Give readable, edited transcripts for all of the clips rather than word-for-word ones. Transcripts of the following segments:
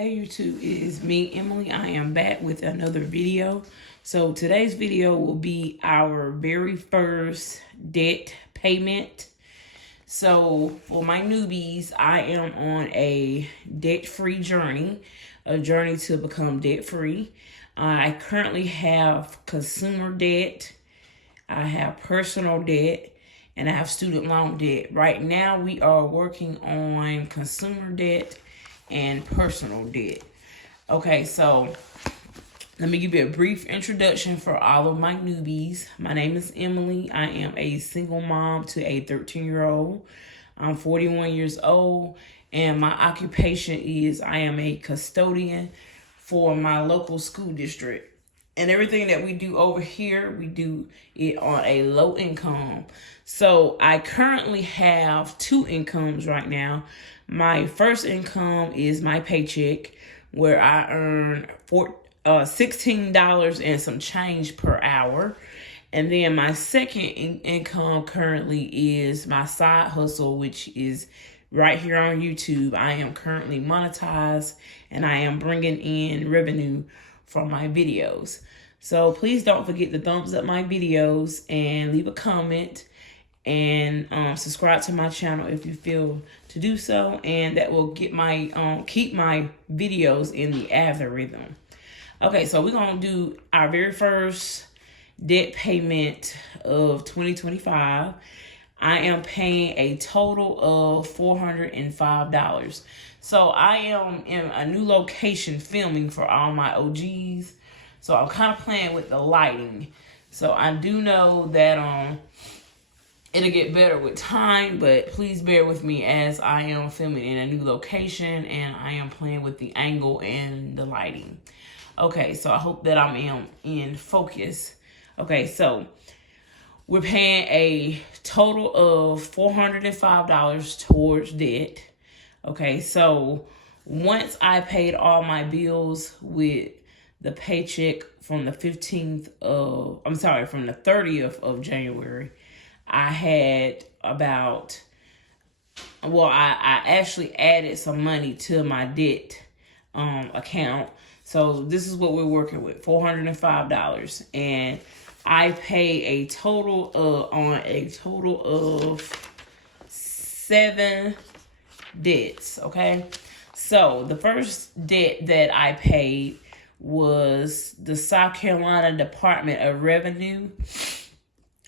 Hey YouTube, it is me, Emily. I am back with another video. So today's video will be our very first debt payment. So for my newbies, I am on a debt-free journey, a journey to become debt-free. I currently have consumer debt, I have personal debt, and I have student loan debt. Right now we are working on consumer debt and personal debt. Okay, so let me give you a brief introduction for all of my newbies. My name is Emily. I am a single mom to a 13-year-old. I'm 41 years old, and my occupation is I am a custodian for my local school district. And everything that we do over here, we do it on a low income. So I currently have two incomes right now. My first income is my paycheck, where I earn $16 and some change per hour. And then my second income currently is my side hustle, which is right here on YouTube. I am currently monetized and I am bringing in revenue from my videos. So please don't forget to thumbs up my videos and leave a comment and subscribe to my channel if you feel to do so, and that will get my keep my videos in the algorithm. Okay, so we're gonna do our very first debt payment of 2025. I am paying a total of $405. So I am in a new location filming for all my OGs. So I'm kind of playing with the lighting. So I do know that it'll get better with time, but please bear with me as I am filming in a new location and I am playing with the angle and the lighting. Okay, so I hope that I'm in focus. Okay, so we're paying a total of $405 towards debt. Okay, so once I paid all my bills with the paycheck from the 30th of January, I had about, I actually added some money to my debt account. So this is what we're working with, $405. And I pay a total of 7 debts, okay? So the first debt that I paid was the South Carolina Department of Revenue.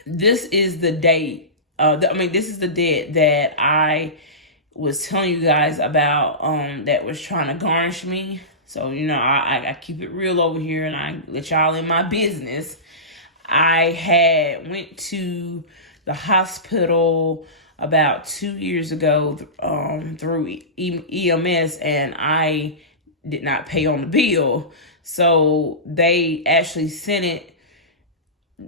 This is the date. This is the debt that I was telling you guys about. That was trying to garnish me. So I keep it real over here, and I let y'all in my business. I had went to the hospital about 2 years ago through EMS, and I did not pay on the bill. So they actually sent it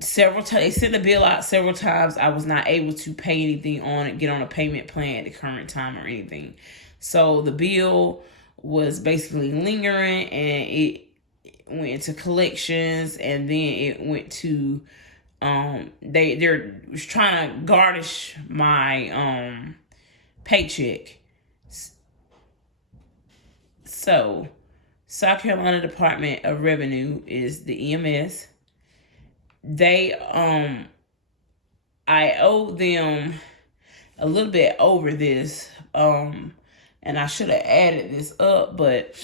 several times. They sent the bill out several times. I was not able to pay anything on it, get on a payment plan at the current time or anything. So the bill was basically lingering, and it went to collections, and then it went to they're trying to garnish my paycheck. So South Carolina Department of Revenue is the EMS. They I owe them a little bit over this, and I should have added this up, but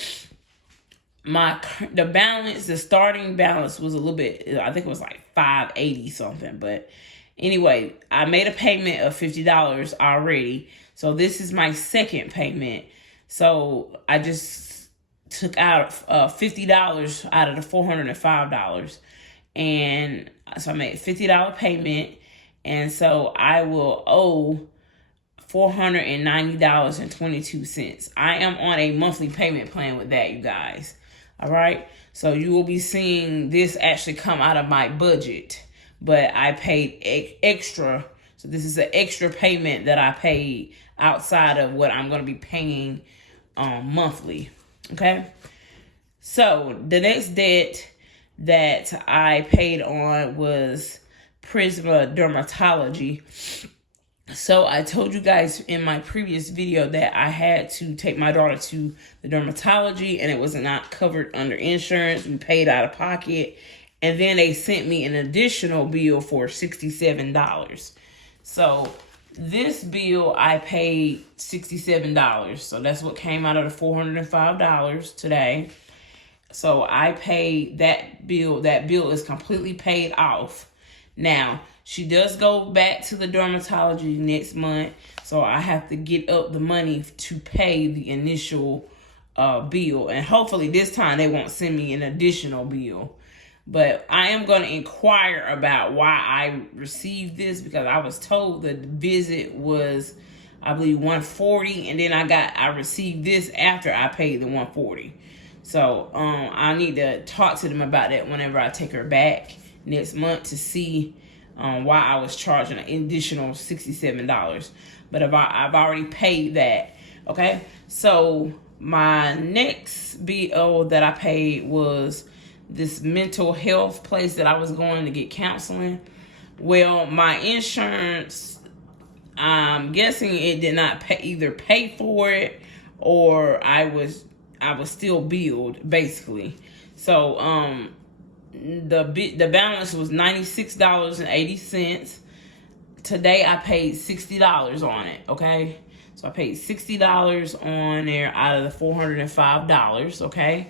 the starting balance was a little bit, I think it was like $580 something. But anyway, I made a payment of $50 already. So this is my second payment. So I just took out $50 out of the $405. And so I made a $50 payment. And so I will owe $490.22. I am on a monthly payment plan with that, you guys. All right. So you will be seeing this actually come out of my budget, but I paid extra. So this is an extra payment that I paid outside of what I'm going to be paying monthly. Okay. So the next debt that I paid on was Prisma Dermatology. So I told you guys in my previous video that I had to take my daughter to the dermatology, and it was not covered under insurance. We paid out of pocket, and then they sent me an additional bill for $67. So this bill I paid $67. So that's what came out of the $405 today. So I paid that bill. That bill is completely paid off. Now, she does go back to the dermatology next month, so I have to get up the money to pay the initial bill. And hopefully this time they won't send me an additional bill. But I am going to inquire about why I received this, because I was told that the visit was, I believe, $140, and then I received this after I paid the $140. So I need to talk to them about that whenever I take her back next month to see why I was charging an additional $67. But I've already paid that. Okay, so my next bill that I paid was this mental health place that I was going to get counseling. Well, my insurance, I'm guessing it did not either pay for it, or I was still billed, basically. So the balance was $96.80. Today I paid $60 on it. Okay, so I paid $60 on there out of the $405. Okay,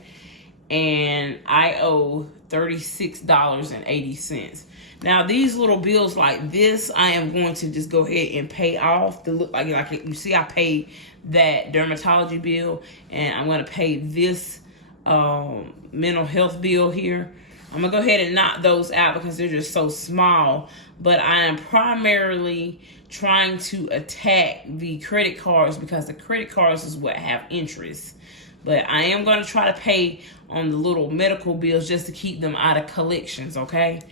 and I owe $36.80. Now these little bills like this, I am going to just go ahead and pay off to look like you see I paid that dermatology bill, and I'm going to pay this mental health bill here. I'm going to go ahead and knock those out because they're just so small. But I am primarily trying to attack the credit cards, because the credit cards is what have interest. But I am going to try to pay on the little medical bills just to keep them out of collections, okay?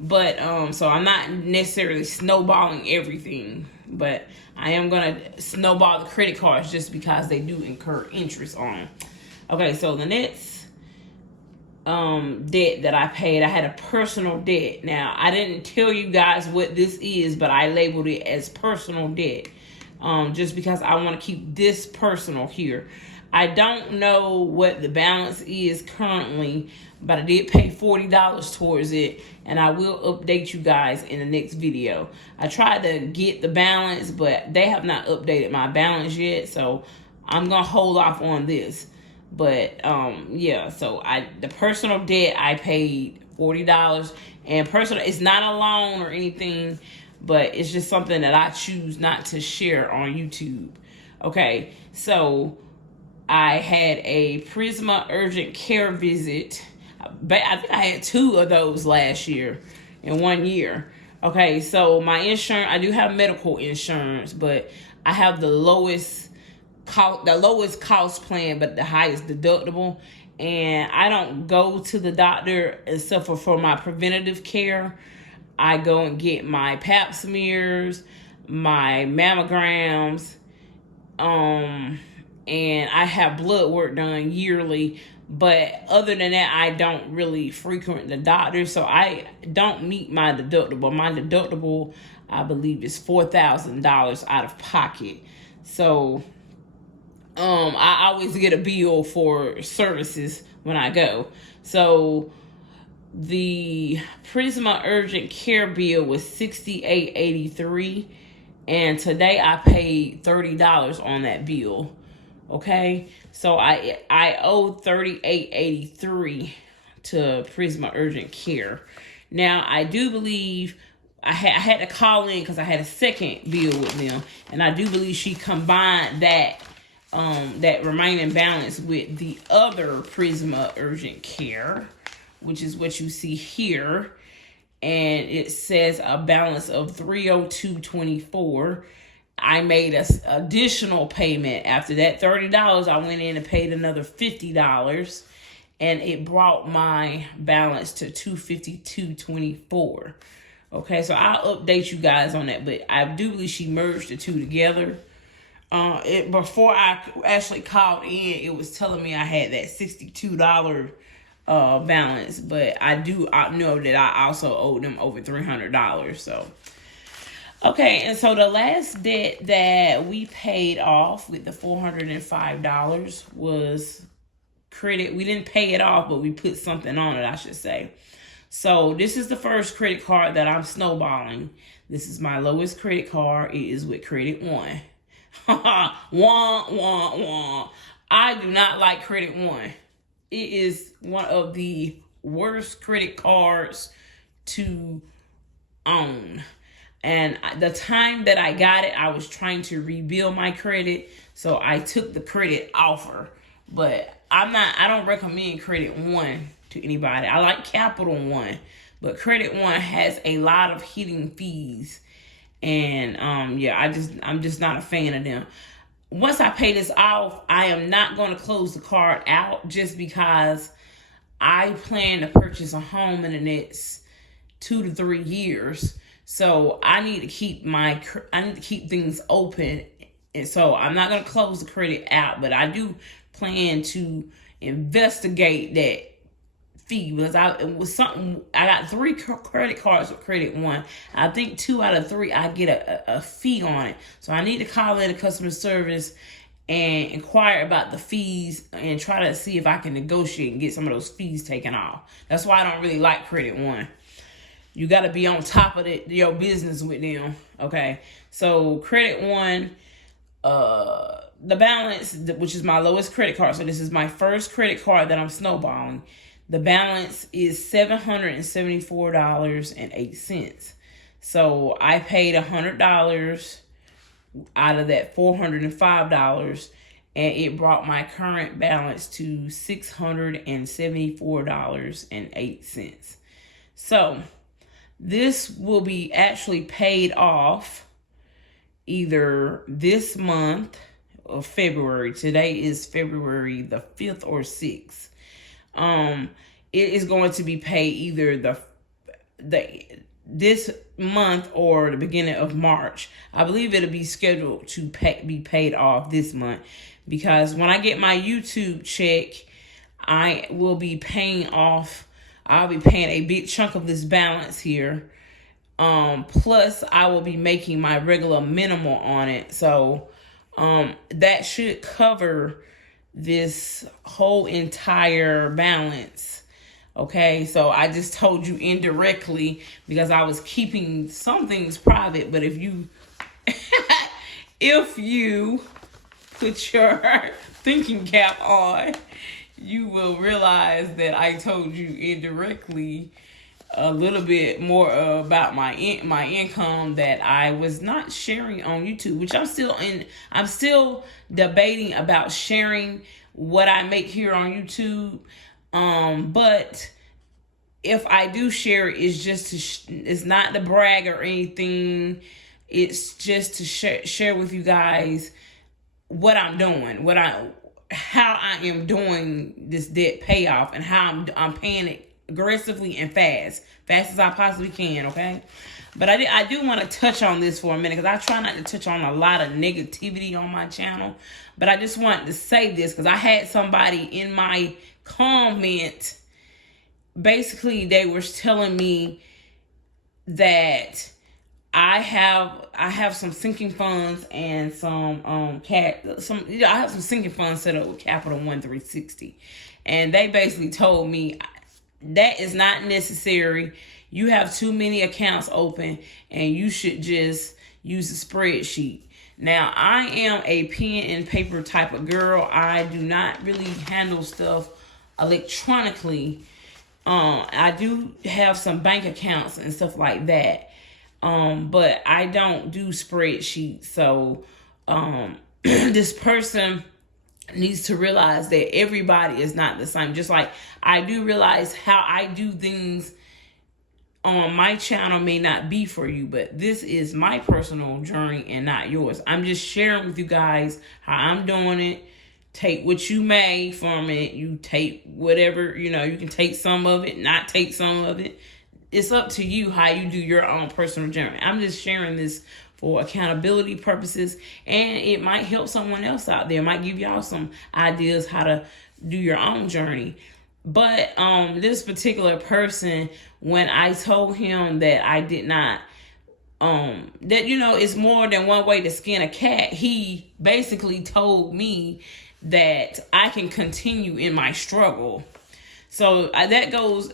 But so I'm not necessarily snowballing everything, but I am going to snowball the credit cards just because they do incur interest on them. Okay, so the next debt that I paid, I had a personal debt. Now, I didn't tell you guys what this is, but I labeled it as personal debt just because I want to keep this personal here. I don't know what the balance is currently, but I did pay $40 towards it, and I will update you guys in the next video. I tried to get the balance, but they have not updated my balance yet, so I'm going to hold off on this. But yeah, so the personal debt, I paid $40, and personal, it's not a loan or anything, but it's just something that I choose not to share on YouTube. Okay, so I had a Prisma urgent care visit. I think I had 2 of those last year in 1 year. Okay, so my insurance, I do have medical insurance, but I have the lowest cost plan, but the highest deductible. And I don't go to the doctor except for my preventative care. I go and get my pap smears, my mammograms, and I have blood work done yearly. But other than that, I don't really frequent the doctor, so I don't meet my deductible. My deductible, I believe, is $4,000 out of pocket. So I always get a bill for services when I go. So the Prisma urgent care bill was $68.83, and today I paid $30 on that bill. Okay, so I owe $38.83 to Prisma urgent care. Now I do believe I had to call in because I had a second bill with them, and I do believe she combined that remaining balance with the other Prisma urgent care, which is what you see here, and it says a balance of $302.24. I made an additional payment after that $30. I went in and paid another $50, and it brought my balance to $252.24. Okay, so I'll update you guys on that, but I do believe she merged the two together. Before I actually called in, it was telling me I had that $62 balance, but I know that I also owed them over $300. So Okay, and so the last debt that we paid off with the $405 was credit. We didn't pay it off, but we put something on it, I should say. So this is the first credit card that I'm snowballing. This is my lowest credit card. It is with Credit One. Wah, wah, wah. I do not like Credit One. It is one of the worst credit cards to own. And the time that I got it, I was trying to rebuild my credit. So I took the credit offer. But I don't recommend Credit One to anybody. I like Capital One. But Credit One has a lot of hidden fees. And I'm just not a fan of them. Once I pay this off, I am not going to close the card out just because I plan to purchase a home in the next 2 to 3 years. So I need to keep things open. And so I'm not going to close the credit out, but I do plan to investigate that fee because I got 3 credit cards with Credit One. I think 2 out of 3 I get a fee on it. So I need to call in the customer service and inquire about the fees and try to see if I can negotiate and get some of those fees taken off. That's why I don't really like Credit One. You got to be on top of your business with them. Okay. So Credit One, the balance, which is my lowest credit card. So this is my first credit card that I'm snowballing. The balance is $774.08. So I paid $100 out of that $405, and it brought my current balance to $674.08. So this will be actually paid off either this month or February. Today is February the 5th or 6th. It is going to be paid either this month or the beginning of March. I believe it'll be scheduled to be paid off this month because when I get my YouTube check, I will be paying off. I'll be paying a big chunk of this balance here. Plus I will be making my regular minimal on it. So, that should cover this whole entire balance. Okay. So I just told you indirectly because I was keeping some things private, but if you, if you put your thinking cap on, you will realize that I told you indirectly a little bit more about my income that I was not sharing on YouTube, which I'm still debating about sharing what I make here on YouTube. But if I do share it, it's just it's not to brag or anything. It's just to share with you guys what I'm doing, how I am doing this debt payoff, and how I'm paying it aggressively and fast as I possibly can. Okay, but I do want to touch on this for a minute because I try not to touch on a lot of negativity on my channel, but I just wanted to say this because I had somebody in my comment, basically they were telling me that I have some sinking funds and I have some sinking funds set up with Capital One 360, and they basically told me that is not necessary. You have too many accounts open and you should just use a spreadsheet. Now, I am a pen and paper type of girl. I do not really handle stuff electronically. I do have some bank accounts and stuff like that. But I don't do spreadsheets. So, this person needs to realize that everybody is not the same. Just like I do realize how I do things on my channel may not be for you, but this is my personal journey and not yours. I'm just sharing with you guys how I'm doing it. Take what you may from it. You take whatever, you can take some of it, not take some of it. It's up to you how you do your own personal journey. I'm just sharing this for accountability purposes, and it might help someone else out there. It might give y'all some ideas how to do your own journey. But this particular person, when I told him that I did not that, you know, it's more than one way to skin a cat. He basically told me that I can continue in my struggle. So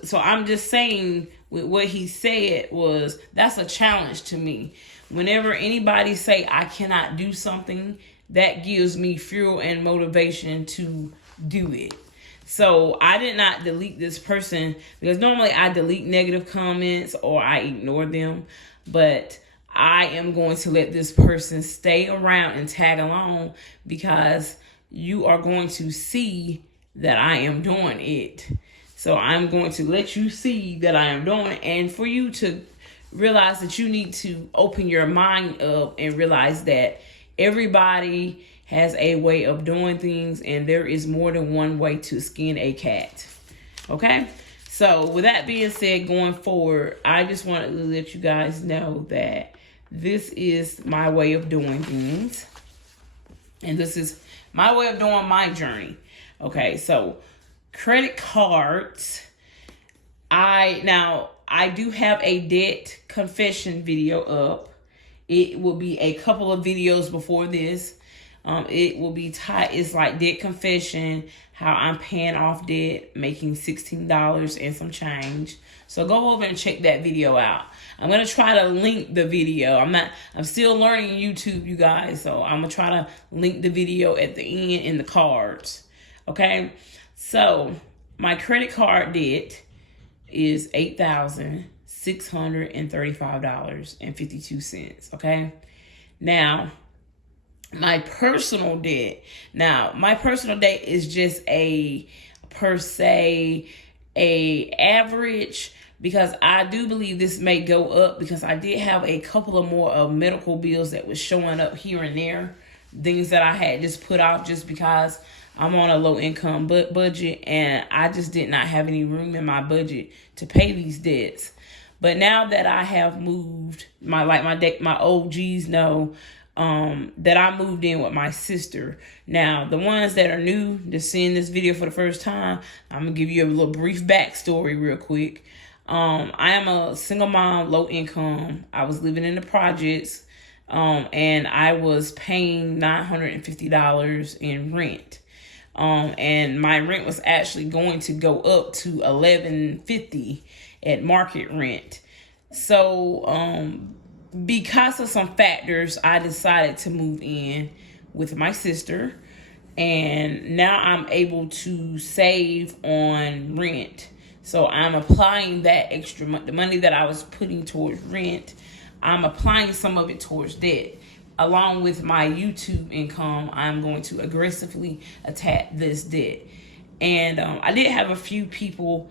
so I'm just saying with what he said was, that's a challenge to me. Whenever anybody say I cannot do something, that gives me fuel and motivation to do it. So I did not delete this person, because normally I delete negative comments or I ignore them. But I am going to let this person stay around and tag along, because you are going to see that I am doing it. So I'm going to let you see that I am doing it, and for you to realize that you need to open your mind up and realize that everybody has a way of doing things, and there is more than one way to skin a cat. Okay? So with that being said, going forward, I just wanted to let you guys know that this is my way of doing things. And this is my way of doing my journey. Okay, so credit cards. I do have a debt confession video up. It will be a couple of videos before this. It will be it's like debt confession, how I'm paying off debt, making $16 and some change. So go over and check that video out. I'm going to try to link the video. I'm still learning YouTube, you guys. So I'm going to try to link the video at the end in the cards. Okay. So my credit card debt is $8,635.52. Okay. Now, my personal debt is just a average, because I do believe this may go up, because I did have a couple of more of medical bills that was showing up here and there, things that I had just put off just because I'm on a low income budget, and I just did not have any room in my budget to pay these debts. But now that I have moved, my OGs know that I moved in with my sister. Now, the ones that are new to seeing this video for the first time, I'm going to give you a little brief backstory real quick. I am a single mom, low income. I was living in the projects, and I was paying $950 in rent. And my rent was actually going to go up to $1,150 at market rent. So, because of some factors, I decided to move in with my sister, and now I'm able to save on rent. So I'm applying that extra the money that I was putting towards rent. I'm applying some of it towards debt. Along with my YouTube income, I'm going to aggressively attack this debt. And I did have a few people.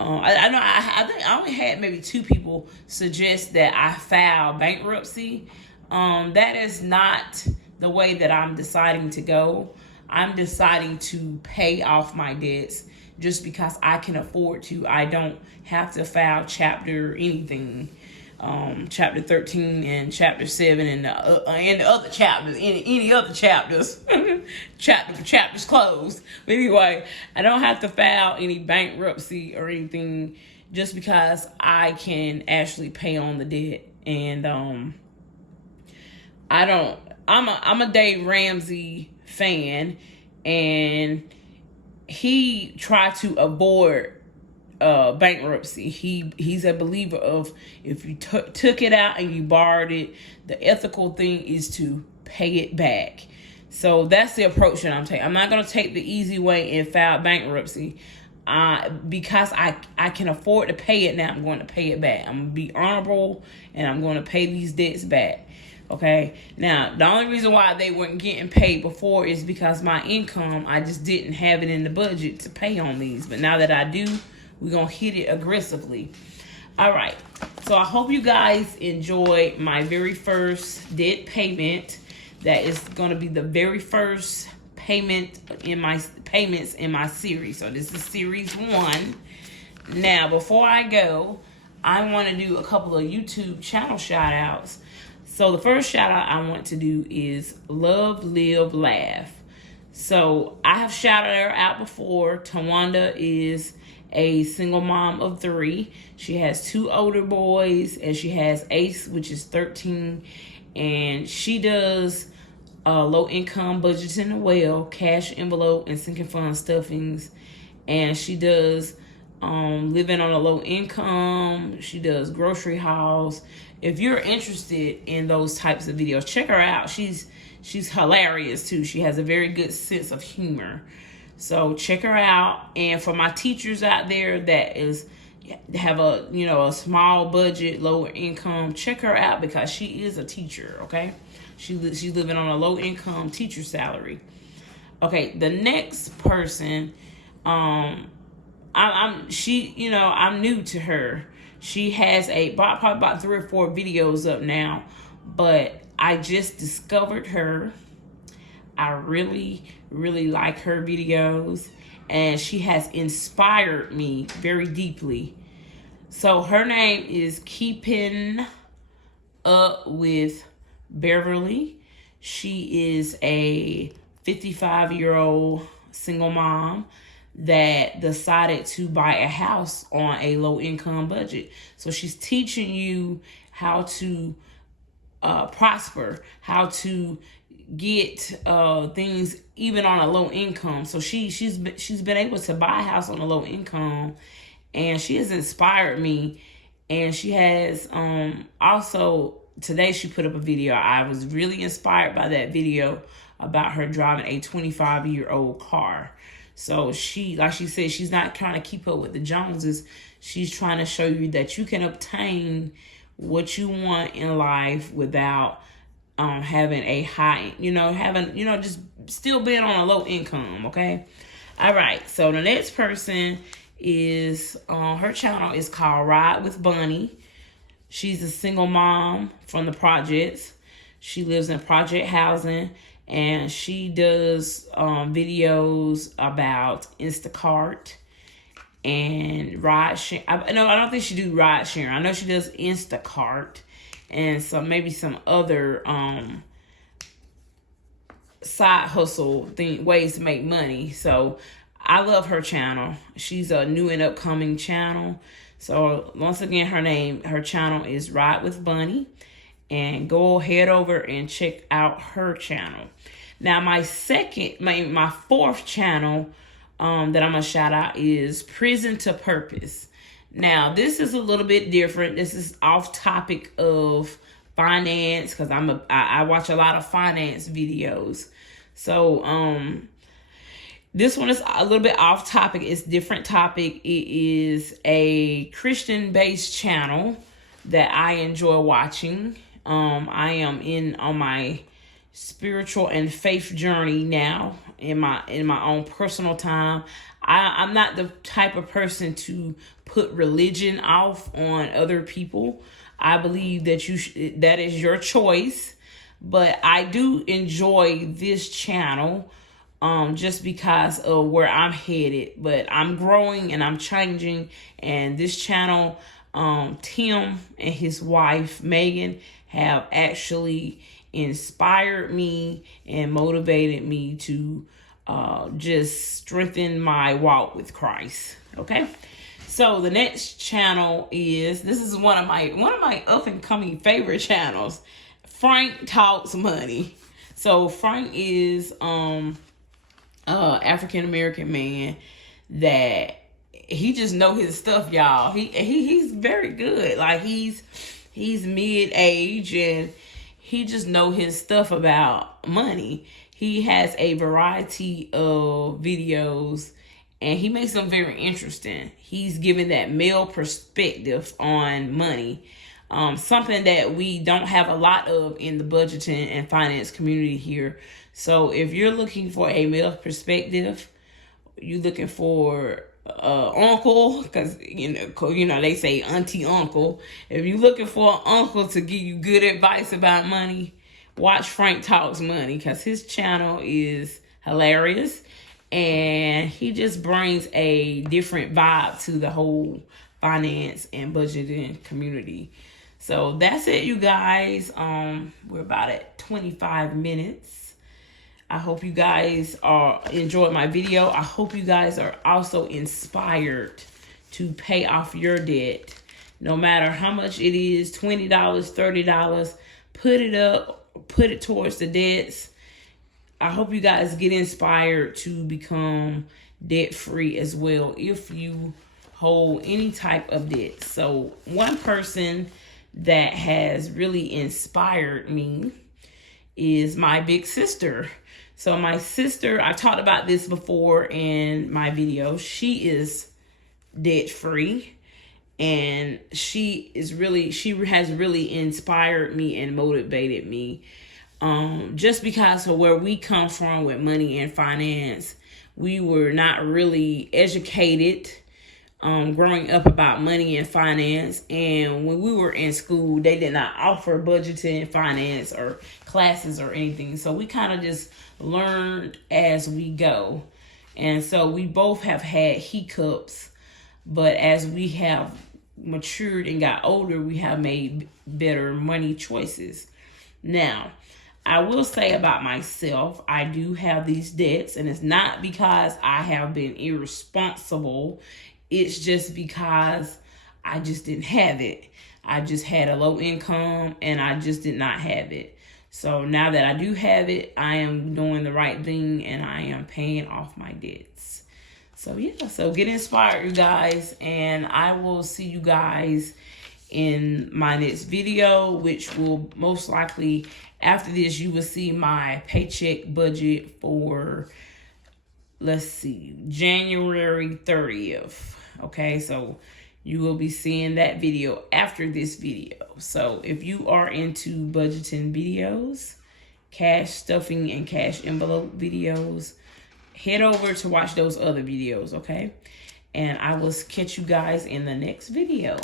I think I only had maybe 2 people suggest that I file bankruptcy. That is not the way that I'm deciding to go. I'm deciding to pay off my debts just because I can afford to. I don't have to file chapter anything. Chapter 13 and chapter 7 and the other chapters, any other chapters, chapters closed. But anyway, I don't have to file any bankruptcy or anything just because I can actually pay on the debt. And I'm a Dave Ramsey fan, and he tried to avoid bankruptcy. He's a believer of, if you took it out and you borrowed it, the ethical thing is to pay it back. So that's the approach that I'm taking. I'm not going to take the easy way and file bankruptcy. Because I can afford to pay it now, I'm going to pay it back. I'm going to be honorable, and I'm going to pay these debts back. Okay. Now, the only reason why they weren't getting paid before is because my income, I just didn't have it in the budget to pay on these. But now that I do, we're going to hit it aggressively. All right. So I hope you guys enjoyed my very first debt payment. That is going to be the very first payments in my series. So this is series 1. Now, before I go, I want to do a couple of YouTube channel shout outs. So the first shout out I want to do is Love, Live, Laugh. So I have shouted her out before. Tawanda is a single mom of 3. She has 2 older boys, and she has Ace, which is 13, and she does low income budgeting well, cash envelope and sinking fund stuffings, and she does living on a low income. She does grocery hauls. If you're interested in those types of videos, check her out. She's hilarious too. She has a very good sense of humor. So check her out. And for my teachers out there that have a small budget, lower income, check her out because she is a teacher. Okay, she's living on a low income teacher salary. Okay, the next person, I'm new to her. She has probably about 3 or 4 videos up now, but I just discovered her. I really, really like her videos, and she has inspired me very deeply. So her name is Keeping Up with Beverly. She is a 55-year-old single mom that decided to buy a house on a low income budget. So she's teaching you how to prosper, how to get things even on a low income. So she's been able to buy a house on a low income, and she has inspired me. And she has also today she put up a video. I was really inspired by that video about her driving a 25-year-old car. So she, like she said, she's not trying to keep up with the Joneses. She's trying to show you that you can obtain what you want in life without having a high, just still being on a low income. Okay. All right. So the next person is her channel is called Ride with Bunny. She's a single mom from the projects. She lives in project housing, and she does videos about Instacart and ride share. I don't think she do ride sharing. I know she does Instacart and maybe some other side hustle ways to make money. So I love her channel. She's a new and upcoming channel. So once again, her channel is Ride with Bunny, and go head over and check out her channel. Now my 4th channel that I'm gonna shout out is Prison to Purpose. Now this is a little bit different. This is off topic of finance because I watch a lot of finance videos. So this one is a little bit off topic. It's different topic. It is a Christian based channel that I enjoy watching. I am on my spiritual and faith journey now in my own personal time. I'm not the type of person to put religion off on other people. I believe that that is your choice, but I do enjoy this channel just because of where I'm headed. But I'm growing and I'm changing, and this channel, Tim and his wife Megan have actually inspired me and motivated me to just strengthen my walk with Christ. Okay, so the next channel this is one of my up and coming favorite channels. Frank Talks Money. So Frank is African American man that he just know his stuff, y'all. He's very good. Like he's mid-age and he just know his stuff about money. He has a variety of videos and he makes them very interesting. He's giving that male perspective on money. Something that we don't have a lot of in the budgeting and finance community here. So if you're looking for a male perspective, you're looking for uncle, because they say auntie uncle. If you're looking for an uncle to give you good advice about money, watch Frank Talks Money, because his channel is hilarious and he just brings a different vibe to the whole finance and budgeting community. So that's it, you guys. We're about at 25 minutes. I hope you guys enjoyed my video. I hope you guys are also inspired to pay off your debt. No matter how much it is, $20, $30, put it up, put it towards the debts. I hope you guys get inspired to become debt-free as well if you hold any type of debt. So one person that has really inspired me is my big sister. So my sister, I talked about this before in my video. She is debt-free, and she has really inspired me and motivated me. Just because of where we come from with money and finance, we were not really educated growing up about money and finance. And when we were in school, they did not offer budgeting, finance, or classes or anything. So we kind of just learned as we go. And so we both have had hiccups, but as we have matured and got older, we have made better money choices. Now, I will say about myself, I do have these debts, and it's not because I have been irresponsible. It's just because I just didn't have it. I just had a low income, and I just did not have it. So now that I do have it, I am doing the right thing, and I am paying off my debts. So yeah, so get inspired, you guys, and I will see you guys in my next video, which will most likely, after this, you will see my paycheck budget for, let's see, January 30th. Okay, so you will be seeing that video after this video. So if you are into budgeting videos, cash stuffing and cash envelope videos, head over to watch those other videos, okay? And I will catch you guys in the next video.